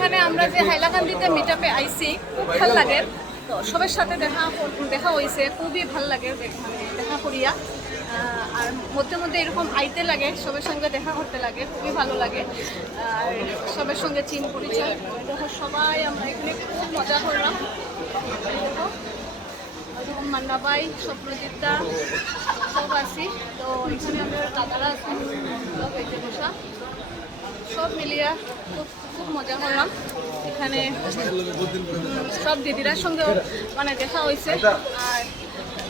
এখানে আমরা যে হাইলাকান্দিতে মিটআপে আইছি খুব ভালো লাগে। তো সবার সাথে দেখা হয়েছে, খুবই ভালো লাগে মানে দেখা করিয়া। আর মধ্যে মধ্যে এরকম আইতে লাগে, সবার সঙ্গে দেখা করতে লাগে, খুবই ভালো লাগে। আর সবার সঙ্গে চিন পরিচয়, দেখো সবাই আমরা এখানে খুব মজা করলাম। দেখো এরকম মান্না ভাই, স্বপ্নজিৎদা সব আছি। তো এখানে আমরা দাদারা সব হয়েছে বসা, সব মিলিয়া খুব খুব মজা করলাম। এখানে সব দিদিরার সঙ্গেও মানে দেখা হয়েছে। আর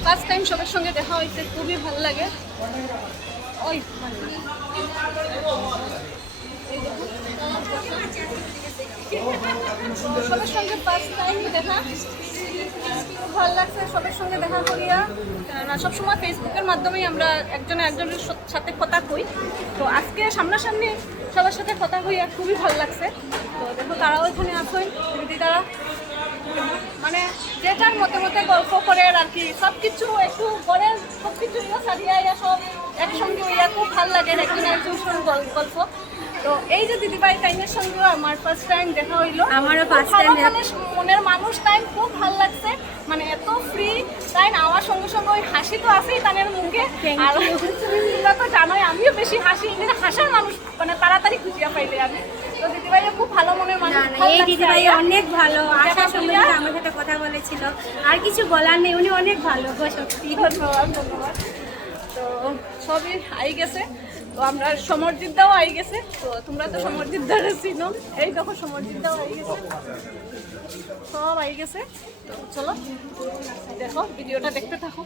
ফার্স্ট টাইম সবার সঙ্গে দেখা হয়েছে, খুবই ভালো লাগে। ওই সবার সঙ্গে ফার্স্ট টাইম দেখা, খুব ভালো লাগছে সবার সঙ্গে দেখা করিয়া। কেননা সবসময় ফেসবুকের মাধ্যমেই আমরা একজনের সাথে কথা কই। তো আজকে সামনাসামনি সবার সাথে কথা কইয়া খুবই ভালো লাগছে। তো দেখো তারাও এখানে আসেন, দিদি তারা মানে যেটার মতে মতে গল্প করে আর কি, সব কিছু একটু করে সব কিছু সারিয়া সব একসঙ্গে হইয়া খুব ভালো লাগে একজন সঙ্গে গল্প। তো এই যে দিদিভাই টাইমের সঙ্গে আমার ফার্স্ট টাইম দেখা হইলো, আমারও ফার্স্ট টাইম মনের মানুষ টাইম খুব ভালো লাগছে। মানে এত ফ্রি তাই না, আমার সঙ্গে সঙ্গে ওই হাসি তো আছেই তাদের মুখে। আর তোমরা তো জানোই আমিও বেশি হাসি, এখানে হাসার মানুষ মানে তাড়াতাড়ি খুঁজিয়া পাইলে আমি। তো দিদিভাই খুব ভালো মনের মানুষ, এই দিদিভাই অনেক ভালো, আশা সম্বন্ধে আমার সাথে কথা বলেছিল। আর কিছু বলার নেই, উনি অনেক ভালো গো, সত্যি। ধন্যবাদ ধন্যবাদ। তো সবই আই গেছে। তো আমরা সমরজিৎদাও আই গেছে। তো তোমরা তো সমরজিৎদারে চিনো, এই দেখো সমরজিৎদাও আই গেছে, সব আই গেছে। তো চলো দেখো ভিডিওটা দেখতে থাকো।